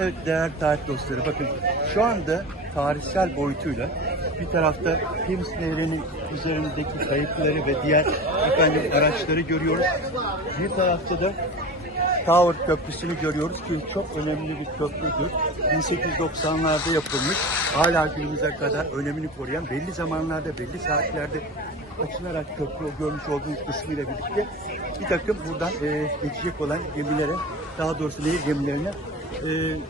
Evet değerli tarih dostları bakın şu anda tarihsel boyutuyla bir tarafta Thames Nehri'nin üzerindeki kayıkları ve diğer efendim araçları görüyoruz. Bir tarafta da Tower Köprüsü'nü görüyoruz ki çok önemli bir köprüdür. 1890'larda yapılmış. Hala günümüze kadar önemini koruyan belli zamanlarda belli saatlerde açılarak köprü görmüş olduğunuz kısmıyla birlikte bir takım buradan e, geçecek olan gemilere daha doğrusu nehir gemilerine e,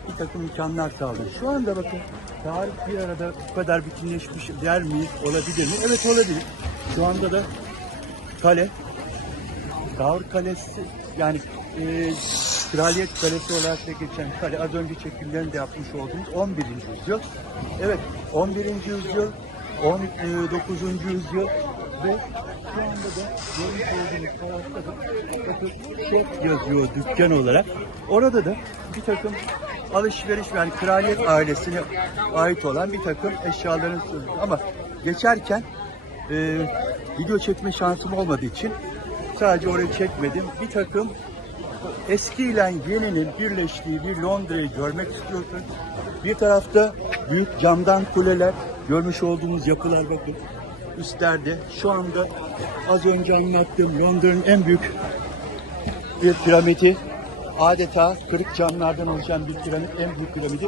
bir takım imkanlar sağlıyor. Şu anda bakın tarih bir arada bu kadar bütünleşmiş der miyiz? Olabilir mi? Evet olabilir. Şu anda da kale Davr Kalesi yani e, Kraliyet Kalesi olarak da geçen kale az önce çekimlerini de yapmış olduğumuz 11. yüzyıl. Evet 11. yüzyıl, 19. yüzyıl ve şu anda da görmüş olduğumuz tarafta da şef yazıyor dükkan olarak. Orada da bir takım alışveriş yani kraliyet ailesine ait olan bir takım eşyaların. Ama geçerken e, video çekme şansım olmadığı için sadece orayı çekmedim. Bir takım eski ile yeninin birleştiği bir Londra'yı görmek istiyorsun. Bir tarafta büyük camdan kuleler, görmüş olduğumuz yapılar bakın üstlerde. Şu anda az önce anlattığım Londra'nın en büyük bir piramidi. Adeta kırık camlardan oluşan bir piramit, en büyük piramidi.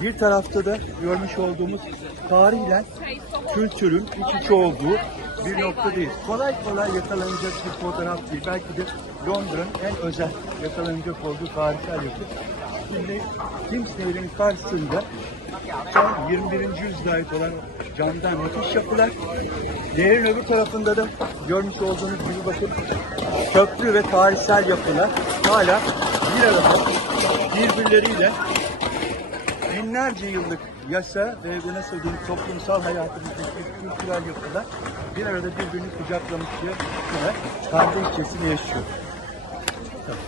Bir tarafta da görmüş olduğumuz tarihle kültürün iç içe olduğu bir noktadayız. Kolay kolay yakalanacak bir fotoğraf değil. Belki de Londra'nın en özel yakalanacak olduğu tarihsel yapı. Şimdi Thames Nehri'nin karşısında son 21. yüzyıla ait olan camdan müthiş yapılar. Nehrin öbür tarafında da görmüş olduğunuz gibi bakın köprü ve tarihsel yapılar hala bir arada birbirleriyle binlerce yıllık yasa ve bu nasıl diyeyim toplumsal hayatımızdaki kültürel yapılar bir arada birbirini kucaklamış ve kardeşçesini yaşıyor.